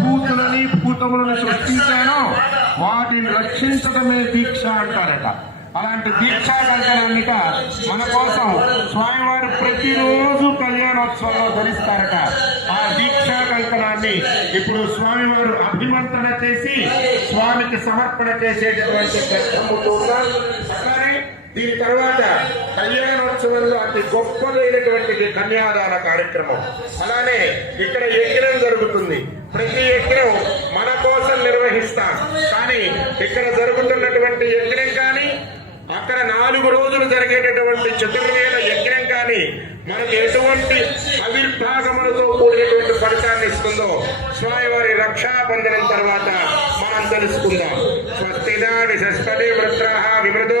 భూతులని భూతములను సృష్టించానో వాటిని రక్షించడమే దీక్ష అంటారట. అలాంటి దీక్షా కంకణాన్నిట మన కోసం స్వామివారు ప్రతిరోజు కళ్యాణోత్సవంలో ధరిస్తారట. ఆ దీక్షా కంకణాన్ని ఇప్పుడు స్వామివారు అభిమంత్రణ చేసి స్వామికి సమర్పణ చేసేటటువంటి దీని తర్వాత కళ్యాణోత్సవంలో అతి గొప్పదైనటువంటిది కన్యాదాన కార్యక్రమం. అలానే ఇక్కడ యజ్ఞం జరుగుతుంది. ప్రతి యజ్ఞం మన కోసం నిర్వహిస్తాం. కానీ ఇక్కడ జరుగుతున్నటువంటి యజ్ఞం కానీ అక్కడ నాలుగు రోజులు జరిగేటటువంటి చతుర్వేద యజ్ఞం కానీ మనకి ఎటువంటి అవిర్భాగములతో కూడినటువంటి ఫలితాన్ని ఇస్తుందో స్వామివారి రక్షాబంధనం తర్వాత మనం తెలుసుకుందాం. స్వస్తిదాని విశస్పతి వృత్రాహ విమృదో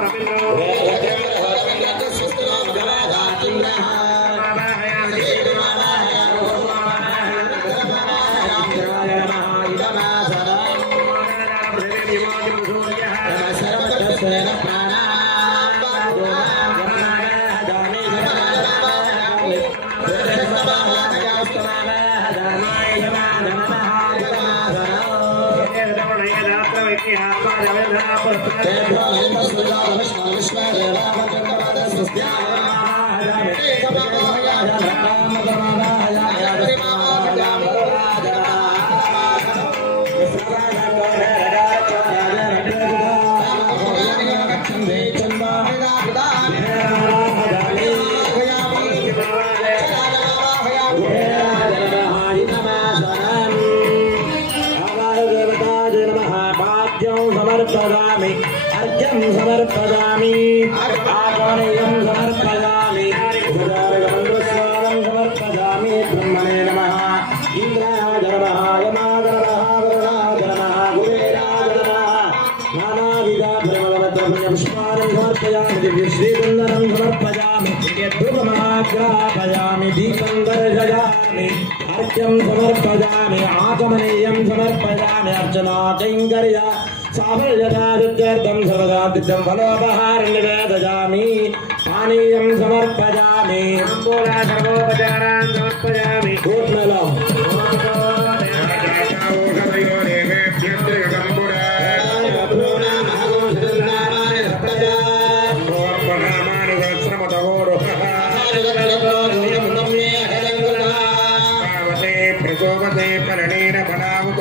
Ramiro. वज्राभयामि दीपङ्कर ददामि अर्घ्यं समर्पयामि आगमनीयं समर्पयामि अर्चनाकैङ्कर्या साफल्यदादित्यर्थं सर्वदादित्यं फलोपहारनिवेदयामि पानीयं समर्पयामि अम्बोला सर्वोपचारान् समर्पयामि। సమర్పయామి పూర్ణలం ప్రచోపతే పరణీర ఫలాముత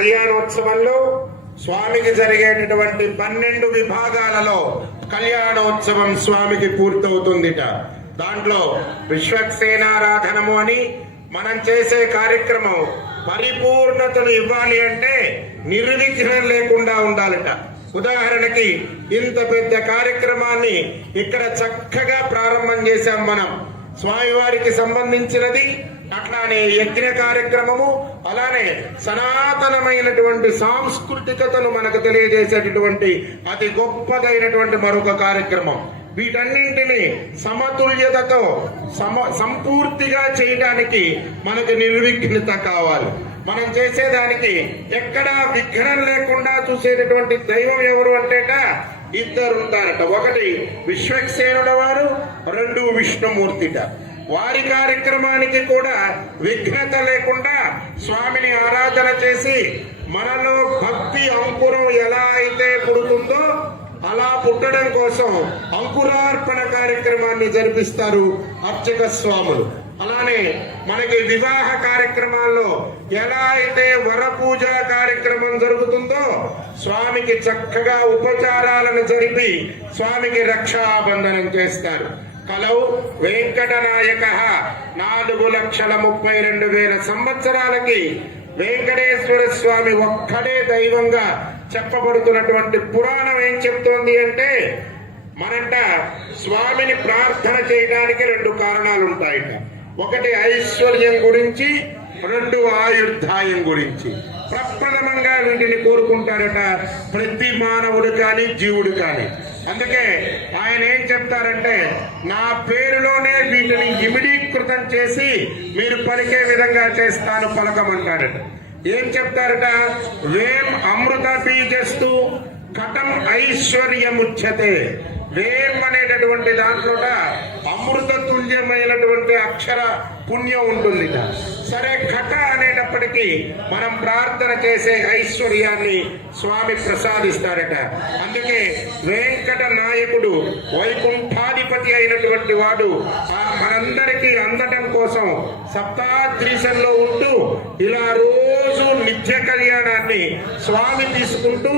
కళ్యాణోత్సవంలో స్వామికి జరిగేటటువంటి పన్నెండు విభాగాలలో కళ్యాణోత్సవం స్వామికి పూర్తవుతుందిట. దాంట్లో విశ్వక్సేనారాధనము అని మనం చేసే కార్యక్రమం పరిపూర్ణతను ఇవ్వాలి అంటే నిర్విఘ్నం లేకుండా ఉండాలట. ఉదాహరణకి ఇంత పెద్ద కార్యక్రమాన్ని ఇక్కడ చక్కగా ప్రారంభం చేశాం మనం. స్వామివారికి సంబంధించినది అట్లానే యజ్ఞ కార్యక్రమము అలానే సనాతనమైనటువంటి సాంస్కృతికతను మనకు తెలియజేసేటటువంటి అతి గొప్పదైనటువంటి మరొక కార్యక్రమం. వీటన్నింటినీ సమతుల్యతతో సమ సంపూర్తిగా చేయడానికి మనకు నిర్విఘ్నత కావాలి. మనం చేసేదానికి ఎక్కడా విఘ్నం లేకుండా చూసేటటువంటి దైవం ఎవరు అంటేట ఇద్దరు ఉంటారట ఒకటి విశ్వక్సేనుల వారు రెండు విష్ణుమూర్తిట. వారి కార్యక్రమానికి కూడా విఘ్నత లేకుండా స్వామిని ఆరాధన చేసి మనలో భక్తి అంకురం ఎలా అయితే పుడుతుందో అలా పుట్టడం కోసం అంకురార్పణ కార్యక్రమాన్ని జరిపిస్తారు అర్చక స్వాములు. అలానే మనకి వివాహ కార్యక్రమాల్లో ఎలా అయితే వర పూజ కార్యక్రమం జరుగుతుందో స్వామికి చక్కగా ఉపచారాలను జరిపి స్వామికి రక్షాబంధనం చేస్తారు. కలౌ వెంకటనాయక నాలుగు లక్షల ముప్పై రెండు వేల సంవత్సరాలకి వెంకటేశ్వర స్వామి ఒక్కడే దైవంగా చెప్పబడుతున్నటువంటి పురాణం ఏం చెప్తోంది అంటే మనంట స్వామిని ప్రార్థన చేయడానికి రెండు కారణాలు ఉంటాయట ఒకటి ఐశ్వర్యం గురించి రెండు ఆయుర్ధాయం గురించి. ప్రప్రథమంగా వీటిని కోరుకుంటారట ప్రతి మానవుడు కానీ జీవుడు కానీ. అందుకే ఆయన ఏం చెప్తారంటే నా పేరులోనే వీటిని ఇమిడీకృతం చేసి మీరు పలికే విధంగా చేస్తాను పలకమంటారట. ఏం చెప్తారట? వేం అమృత బీజస్తు కటం ఐశ్వర్యముచ్చతే వేం అనేటటువంటి దాంట్లో అమృత తుల్యమైనటువంటి అక్షర పుణ్యం ఉంటుంది సరే కథ అనేటప్పటికీ మనం ప్రార్థన చేసే ఐశ్వర్యాన్ని స్వామి ప్రసాదిస్తారట. అందుకే వెంకట నాయకుడు వైకుంఠాధిపతి అయినటువంటి వాడు మనందరికీ అందడం కోసం సప్తాద్రీశంలో ఉంటూ ఇలా రోజు నిత్య కళ్యాణాన్ని స్వామి తీసుకుంటూ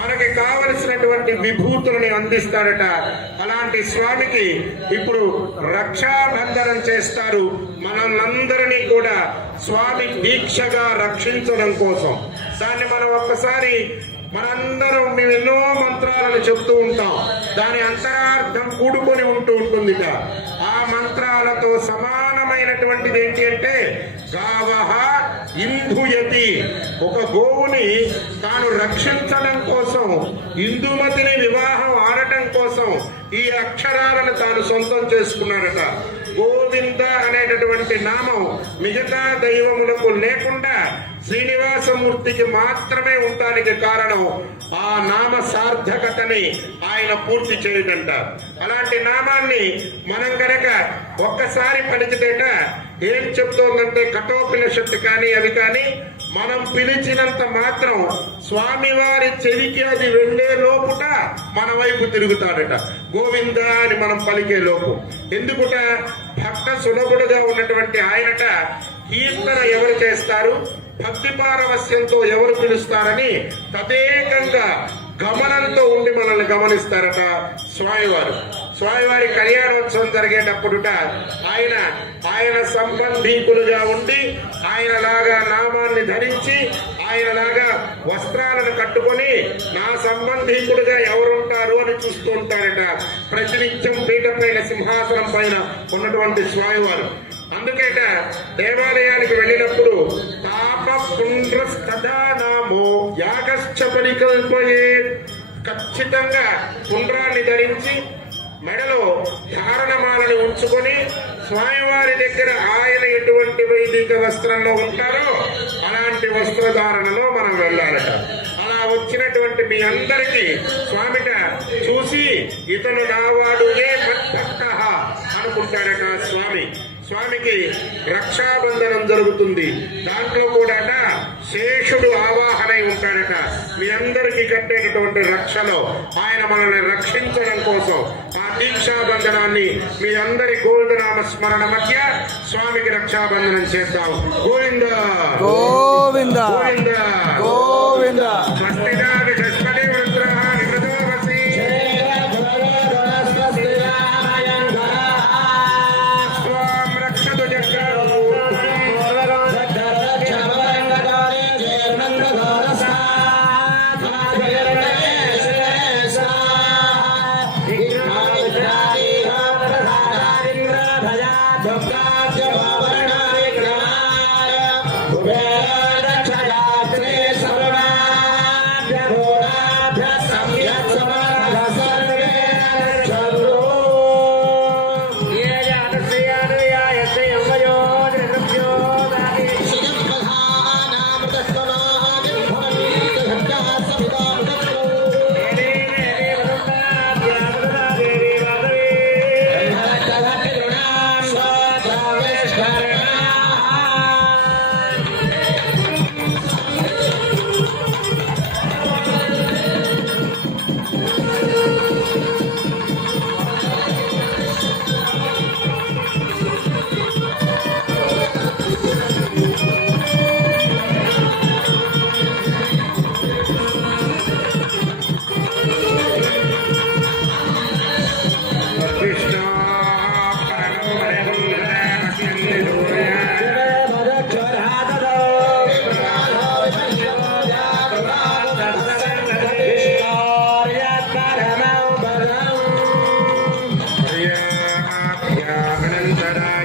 మనకి కావలసినటువంటి విభూతులని అందిస్తారట. అలాంటి స్వామికి ఇప్పుడు రక్షాబంధనం చేస్తారు. మనందరినీ కూడా స్వామి దీక్షగా రక్షించడం కోసం. దాన్ని మనం ఒక్కసారి మనందరం మేము ఎన్నో మంత్రాలను చెప్తూ ఉంటాం. దాని అంతరార్థం కూడుకొని ఉంటూ ఉంటుంది ఆ మంత్రాలతో సమానమైనటువంటిది ఏంటి అంటే గావహ ఇంధుయతి. ఒక గోవుని తాను రక్షించడం కోసం ఇందుమతిని వివాహం ఆడటం కోసం ఈ అక్షరాలను తాను సొంతం చేసుకున్నాడట గోవింద అనేటటువంటి నామం మిగతా దైవములకు లేకుండా శ్రీనివాసమూర్తికి మాత్రమే ఉండటానికి కారణం ఆ నామ సార్థకతని ఆయన పూర్తి చేయడంట. అలాంటి నామాన్ని మనం గనక ఒక్కసారి పలికితేట ఏం చెప్తోందంటే కఠోపనిషత్తు కానీ అవి కానీ మనం పిలిచినంత మాత్రం స్వామివారి చెవికి అది వెళ్ళే లోపుట మన వైపు తిరుగుతాడట. గోవింద అని మనం పలికే లోపు. ఎందుకుట? భక్త సులభుడుగా ఉన్నటువంటి ఆయనట కీర్తన ఎవరు చేస్తారు? భక్తి పారవస్యంతో ఎవరు పిలుస్తారని తదేకంగా గమనంతో ఉండి మనల్ని గమనిస్తారట స్వామివారు. స్వామివారి కళ్యాణోత్సవం జరిగేటప్పుడుట ఆయన ఆయన సంబంధీకులుగా ఉండి ఆయనలాగా నామాన్ని ధరించి ఆయనలాగా వస్త్రాలను కట్టుకొని నా సంబంధీకుడుగా ఎవరుంటారు అని చూస్తూ ఉంటారట. ప్రతినిత్యం పీఠ పైన సింహాసనం పైన ఉన్నటువంటి స్వామివారు. అందుకేట దేవాలయానికి వెళ్ళినప్పుడు తాప పుండ్రస్తదా నామో యాగశ్చ పరికల్పయే. ఖచ్చితంగా పుండ్రాన్ని ధరించి మెడలో ధారణమాలను ఉంచుకొని స్వామివారి దగ్గర ఆయన ఎటువంటి వైదిక వస్త్రంలో ఉంటారో అలాంటి వస్త్రధారణలో మనం వెళ్ళాలట. అలా వచ్చినటువంటి మీ అందరికీ స్వామిట చూసి ఇతను నావాడు ఏ అనుకుంటాడట స్వామి. స్వామికి రక్షాబంధనం జరుగుతుంది. దాంట్లో కూడా శేషుడు ఆవాహనై ఉంటాడట. మీ అందరికీ కట్టేటటువంటి రక్షలో ఆయన మనల్ని రక్షించడం కోసం ఆ దీక్షాబంధనాన్ని మీ అందరి గోల్డనామ స్మరణ మధ్య స్వామికి రక్షాబంధనం చేద్దాం. గోవింద! గోవింద! గోవింద! గోవింద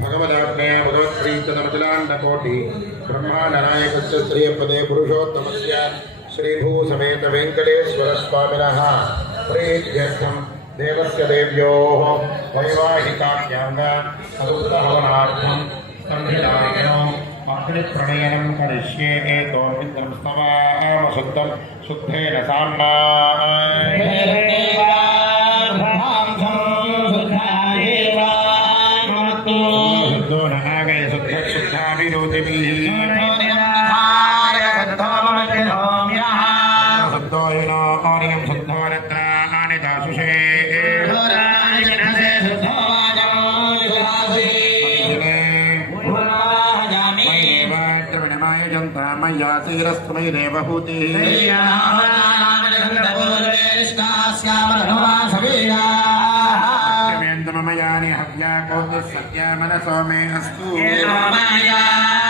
भगवदाज्ञया भगवत्प्रीतनमचलान्नकोटि ब्रह्माननायकस्य श्रीयपदे पुरुषोत्तमस्य श्रीभूसमेतवेङ्कटेश्वरस्वामिनः प्रीत्यर्थं देवस्य देव्योः वैवाहिकाभ्याङ्गहवनार्थं संहितायनं पात्रिप्रणयनं करिष्ये एतोमिन्द्रं स्तवामशुद्धं शुद्धेन ీరస్మై రేవహూతి హవ్యా కోతి సత్యమన సోమే అస్తు